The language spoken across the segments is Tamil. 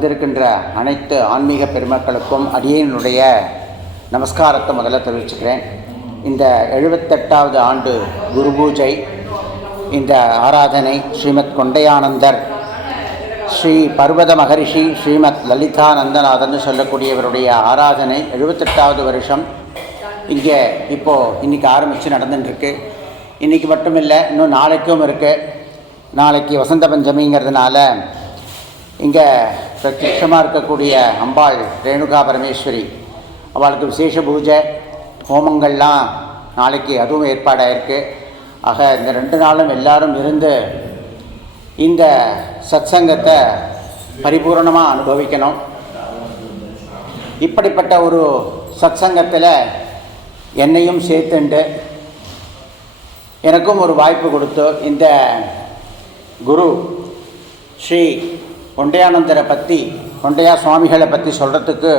வந்திருக்கின்ற அனைத்து ஆன்மீக பெருமக்களுக்கும் அடியேனுடைய நமஸ்காரத்தை முதல்ல தெரிவிச்சுக்கிறேன். இந்த 78வது ஆண்டு குரு பூஜை, இந்த ஆராதனை ஸ்ரீமத் கொண்டையானந்தர், ஸ்ரீ பர்வத மகரிஷி, ஸ்ரீமத் லலிதானந்தநாதன் சொல்லக்கூடியவருடைய ஆராதனை 78வது வருஷம் இங்கே இன்றைக்கி ஆரம்பித்து நடந்துட்டுருக்கு. இன்றைக்கி மட்டும் இல்லை, இன்னும் நாளைக்கும் இருக்குது. நாளைக்கு வசந்த பஞ்சமிங்கிறதுனால இங்கே பிரத்யட்சமாக இருக்கக்கூடிய அம்பாள் ரேணுகா பரமேஸ்வரி, அவளுக்கு விசேஷ பூஜை ஹோமங்கள்லாம் நாளைக்கு அதுவும் ஏற்பாடாயிருக்கு. ஆக இந்த 2 நாளும் எல்லாரும் இருந்து இந்த சத்சங்கத்தை பரிபூர்ணமாக அனுபவிக்கணும். இப்படிப்பட்ட ஒரு சத்சங்கத்தில் என்னையும் சேர்த்துண்டு எனக்கும் ஒரு வாய்ப்பு கொடுத்து இந்த குரு ஸ்ரீ கொண்டையானந்தரை பற்றி, கொண்டையா சுவாமிகளை பற்றி சொல்கிறதுக்கு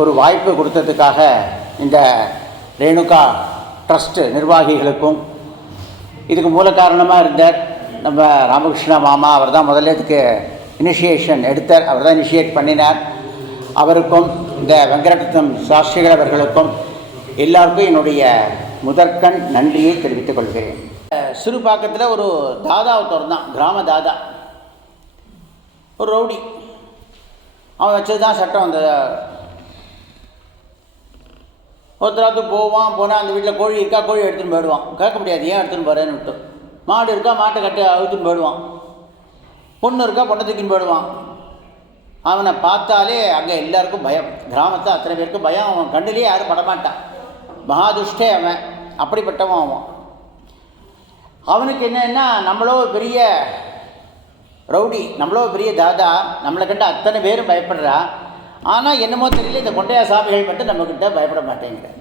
ஒரு வாய்ப்பு கொடுத்ததுக்காக இந்த ரேணுகா ட்ரஸ்ட் நிர்வாகிகளுக்கும், இதுக்கு மூல காரணமாக இருந்தார் நம்ம ராமகிருஷ்ண மாமா, அவர் தான் முதல்ல இதுக்கு இனிஷியேஷன் எடுத்தார், அவர் தான் இனிஷியேட் பண்ணினார். அவருக்கும் இந்த வெங்கடரத்னம் சாஸ்திரிகள் அவர்களுக்கும் எல்லாருக்கும் என்னுடைய முதற்கண் நன்றியை தெரிவித்துக் கொள்கிறேன். சிறுபாக்கத்தில் ஒரு தாதாவை திறந்தான், கிராம தாதா, ஒரு ரவுடி. அவன் வச்சது தான் சட்டம். அந்த ஒருத்தராத்து போனால் அந்த வீட்டில் கோழி இருக்கா, கோழி எடுத்துன்னு போயிடுவான். கேட்க முடியாது, ஏன் எடுத்துன்னு போகிறேன்னு விட்டு. மாடு இருக்கா, மாட்டை கட்டி அழுத்துன்னு போயிடுவான். பொண்ணு இருக்கா, பொண்ணை தூக்கின்னு போயிடுவான். அவனை பார்த்தாலே அங்கே எல்லாருக்கும் பயம், கிராமத்தை அத்தனை பேருக்கும் பயம். அவன் கண்ணிலே யாரும் படமாட்டான். மகாதுஷ்டே அவன், அப்படிப்பட்டவன் அவன். அவனுக்கு என்னன்னா, நம்மளோ பெரிய ரவுடி, நம்மளோ பெரிய தாதா, நம்மளை கண்டு அத்தனை பேரும் பயப்படுறா. ஆனால் என்னமோ தெரியல, இந்த கொண்டையா சாமிகள் மட்டும் நம்மக்கிட்ட பயப்பட மாட்டேங்கிறார்.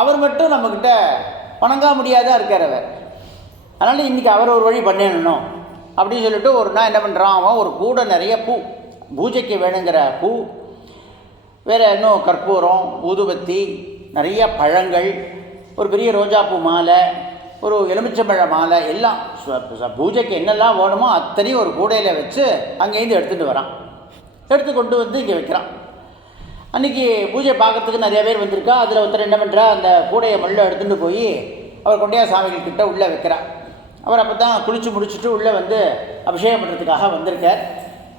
அவர் மட்டும் நம்மக்கிட்ட வணங்க முடியாதா இருக்கார் அவர். அதனால் இன்றைக்கி அவர் ஒரு வழி பண்ணிடணும் அப்படின்னு சொல்லிட்டு ஒரு நாள் என்ன பண்ணுறான், அவன் ஒரு கூடை நிறைய பூ, பூஜைக்கு வேணுங்கிற பூ, வேறு இன்னும் கற்பூரம், ஊதுபத்தி, நிறைய பழங்கள், ஒரு பெரிய ரோஜாப்பூ மாலை, ஒரு எலுமிச்சம்பழ மாலை, எல்லாம் பூஜைக்கு என்னெல்லாம் வேணுமோ அத்தனையும் ஒரு கூடையில் வச்சு அங்கேருந்து எடுத்துகிட்டு வரான். எடுத்து கொண்டு வந்து இங்கே வைக்கிறான். அன்றைக்கி பூஜை பார்க்குறதுக்கு நிறைய பேர் வந்திருக்கா. அதில் ஒருத்தர் என்ன பண்ணுறா, அந்த கூடையை மல்ல எடுத்துகிட்டு போய் அவர் கொண்டையா சாமிகள்கிட்ட உள்ளே வைக்கிறார். அவர் அப்போ தான் குளித்து முடிச்சுட்டு உள்ளே வந்து அபிஷேகம் பண்ணுறதுக்காக வந்திருக்கார்.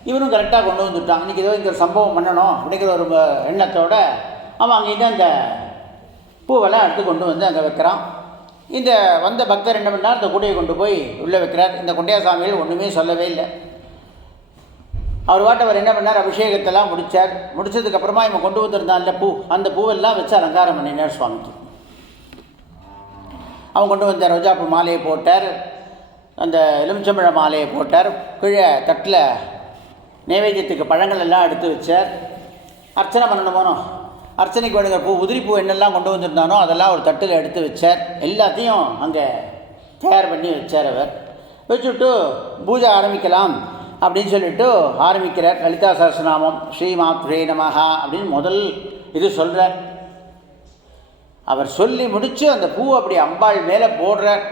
இவனும் கரெக்டாக கொண்டு வந்துவிட்டான். இன்றைக்கி ஏதோ இங்கே ஒரு சம்பவம் பண்ணணும் அப்படிங்கிற ஒரு எண்ணத்தோடு அவன் அங்கேருந்து அந்த பூவெல்லாம் எடுத்து கொண்டு வந்து அங்கே வைக்கிறான். இந்த வந்த பக்தர் என்ன பண்ணார், இந்த கூடையை கொண்டு போய் உள்ளே வைக்கிறார். இந்த கொண்டையா சாமிகள் ஒன்றுமே சொல்லவே இல்லை. அவர் வாட்டவர் என்ன பண்ணார், அபிஷேகத்தெல்லாம் முடித்தார். முடித்ததுக்கப்புறமா இவன் கொண்டு வந்திருந்தான் இல்லை பூ, அந்த பூவெல்லாம் வச்சு அலங்காரம் பண்ணினார் சுவாமிக்கு. அவன் கொண்டு வந்த ரோஜாப்பூ மாலையை போட்டார், அந்த எலுமிச்சம்பழ மாலையை போட்டார். கீழே தட்டில் நைவேத்தியத்துக்கு பழங்கள் எல்லாம் எடுத்து வச்சார். அர்ச்சனை பண்ணணும் போனோம். அர்ச்சனைக்கு வேணுங்கிற பூ, உதிரிப்பூ என்னெல்லாம் கொண்டு வந்திருந்தானோ அதெல்லாம் ஒரு தட்டில் எடுத்து வச்சார். எல்லாத்தையும் அங்கே தயார் பண்ணி வச்சார். அவர் வச்சுட்டு பூஜை ஆரம்பிக்கலாம் அப்படின்னு சொல்லிட்டு ஆரம்பிக்கிறார். லலிதா சஹஸ்ரநாமம், ஸ்ரீமாத்ரே நமஹா அப்படின்னு முதல் இது சொல்கிறார். அவர் சொல்லி முடித்து அந்த பூவை அப்படி அம்பாள் மேலே போடுறார்.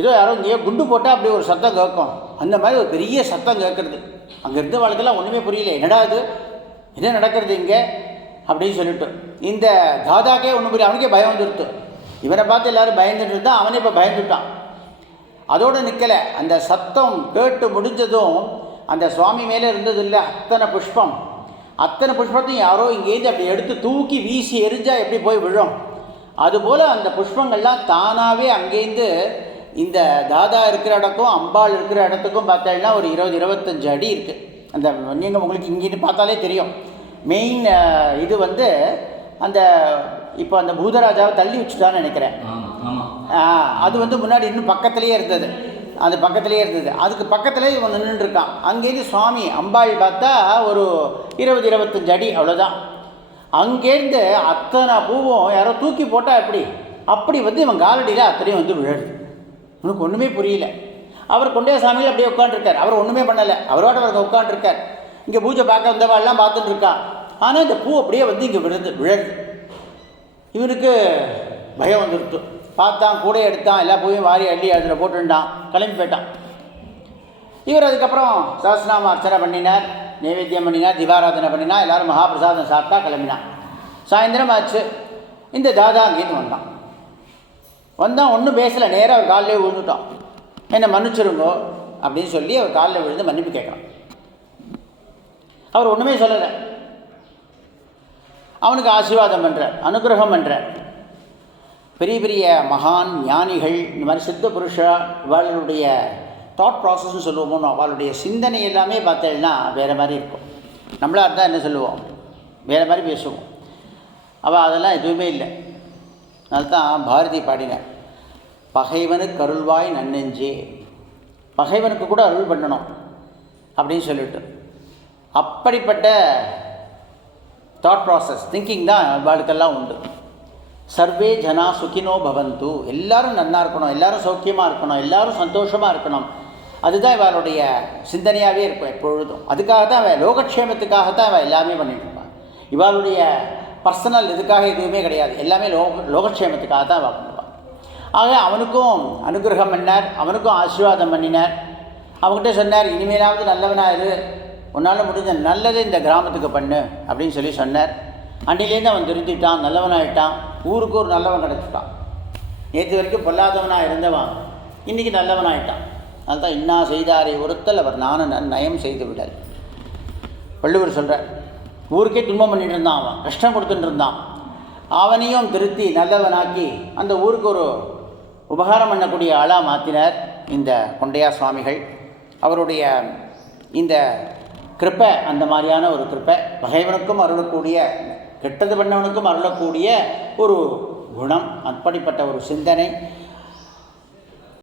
ஏதோ யாரோ இங்கேயோ குண்டு போட்டால் அப்படி ஒரு சத்தம் கேட்கும், அந்த மாதிரி ஒரு பெரிய சத்தம் கேட்குறது. அங்கே இருந்த வாழ்க்கைலாம் ஒன்றுமே புரியல, என்னடா இது, என்ன நடக்கிறது இங்கே அப்படின்னு சொல்லிட்டு. இந்த தாதாக்கே ஒன்றும் புரியல, அவனுக்கே பயம் வந்துடுத்து. இவனை பார்த்து எல்லோரும் பயந்துட்டு இருந்தால் அவனே இப்போ பயந்துட்டான். அதோடு நிற்கலை. அந்த சத்தம் கேட்டு முடிஞ்சதும் அந்த சுவாமி மேலே இருந்தது இல்லை அத்தனை புஷ்பம், அத்தனை புஷ்பத்தையும் யாரோ இங்கேருந்து அப்படி எடுத்து தூக்கி வீசி எரிஞ்சால் எப்படி போய் விழும், அதுபோல் அந்த புஷ்பங்கள்லாம் தானாகவே அங்கேருந்து இந்த தாதா இருக்கிற இடத்துக்கும் அம்பாள் இருக்கிற இடத்துக்கும் பார்த்தீங்கன்னா ஒரு 20-25 அடி இருக்குது. அந்த நீங்கள் உங்களுக்கு இங்கேன்னு பார்த்தாலே தெரியும். மெயின் இது வந்து அந்த இப்போ அந்த பூதராஜாவை தள்ளி வச்சுட்டான்னு நினைக்கிறேன். அது வந்து முன்னாடி இன்னும் பக்கத்துலேயே இருந்தது, அது பக்கத்துலேயே இருந்தது. அதுக்கு பக்கத்துலேயே இவன் நின்றுருக்கான். அங்கேருந்து சுவாமி அம்பாள் பார்த்தா ஒரு 20-25 அடி, அவ்வளோதான். அங்கேருந்து அத்தனை பூவும் யாரோ தூக்கி போட்டால் அப்படி வந்து இவன் காலடியில் அத்தனையும் வந்து விழுது. உனக்கு ஒன்றுமே புரியல. அவர் கொண்டையா சாமியில் அப்படியே உட்காந்துருக்கார். அவர் ஒன்றுமே பண்ணலை, அவரோட அவர் உட்காந்துருக்கார். இங்கே பூஜை பார்க்க வந்தவாள்லாம் பார்த்துட்டு இருக்கா. ஆனால் இந்த பூ அப்படியே வந்து இங்கே விழுது. இவனுக்கு பயம் வந்துடுத்து. பார்த்தான், கூட எடுத்தான், எல்லா பூவையும் வாரி அள்ளி அதில் போட்டுட்டான், கிளம்பி போயிட்டான். இவர் அதுக்கப்புறம் சஹஸ்ரநாம அர்ச்சனை பண்ணினார். நைவேத்தியம் பண்ணினா, தீபாராதனை பண்ணினா, எல்லோரும் மகாபிரசாதம் சாப்பிட்டா கிளம்பினான். சாயந்தரம் ஆச்சு. இந்த தாதா அங்கேருந்து வந்தான் ஒன்றும் பேசலை, நேராக அவர் காலிலே விழுந்துட்டான். என்னை மன்னிச்சிருங்கோ அப்படின்னு சொல்லி அவர் காலில் விழுந்து மன்னிப்பு கேட்குறான். அவர் ஒன்றுமே சொல்லலை. அவனுக்கு ஆசீர்வாதம் பண்ணுறார், அனுகிரகம் பண்ணுறார். பெரிய பெரிய மகான் ஞானிகள், இந்த மாதிரி சித்த புருஷா, அவளுடைய தாட் ப்ராசஸ்ன்னு சொல்லுவோமோ, அவளுடைய சிந்தனை எல்லாமே பார்த்தேன்னா வேறு மாதிரி இருக்கும். நம்மளாக இருந்தால் என்ன சொல்லுவோம், வேறு மாதிரி பேசுவோம். அவள் அதெல்லாம் எதுவுமே இல்லை. அதனால்தான் பாரதி பாடினார், பகைவனுக்கு அருள்வாய் நன்னெஞ்சே, பகைவனுக்கு கூட அருள் பண்ணணும் அப்படின்னு சொல்லிட்டு. அப்படிப்பட்ட தாட் ப்ராசஸ், திங்கிங் தான் அவளுக்கெல்லாம் உண்டு. சர்வே ஜனா சுகினோ பவந்து, எல்லோரும் நன்னா இருக்கணும், எல்லோரும் சௌக்கியமாக இருக்கணும், எல்லோரும் சந்தோஷமாக இருக்கணும். அதுதான் இவளுடைய சிந்தனையாகவே இருக்கும் எப்பொழுதும். அதுக்காக தான் அவள் லோகக்ஷேமத்துக்காகத்தான் அவள் எல்லாமே பண்ணிட்டு இருப்பாள். இவளுடைய பர்சனல் இதுக்காக எதுவுமே கிடையாது, எல்லாமே லோகக்ஷேமத்துக்காக தான் அவள் பண்ணுவாள். ஆக அவனுக்கும் அனுகிரகம் பண்ணார், அவனுக்கும் ஆசீர்வாதம் பண்ணினார். அவங்ககிட்ட சொன்னார், இனிமேலாவது நல்லவனாக இரு, உன்னால் முடிஞ்ச நல்லதை இந்த கிராமத்துக்கு பண்ணு அப்படின்னு சொல்லி சொன்னார். அன்றையிலேருந்து அவன் திருந்திட்டான், நல்லவனாகிட்டான். ஊருக்கு ஒரு நல்லவன் கிடச்சிட்டான். நேற்று வரைக்கும் பொல்லாதவனாக இருந்தவன் இன்றைக்கி நல்லவனாகிட்டான். அதுதான் இன்னா செய்தாரை ஒருத்தல் அவர் நானும் நயம் செய்து விடல். வள்ளுவர் சொல்கிறார், ஊருக்கே துன்பம் பண்ணிட்டு இருந்தான், அவன் கஷ்டம் கொடுத்துட்டு இருந்தான். அவனையும் திருத்தி நல்லவனாக்கி அந்த ஊருக்கு ஒரு உபகாரம் பண்ணக்கூடிய ஆளாக மாற்றினார் இந்த கொண்டையா சுவாமிகள். அவருடைய இந்த கிருப்பை அந்த மாதிரியான ஒரு கிருப்பை, பகைவனுக்கும் அருளக்கூடிய, கெட்டது பண்ணவனுக்கும் அருளக்கூடிய ஒரு குணம், அப்படிப்பட்ட ஒரு சிந்தனை.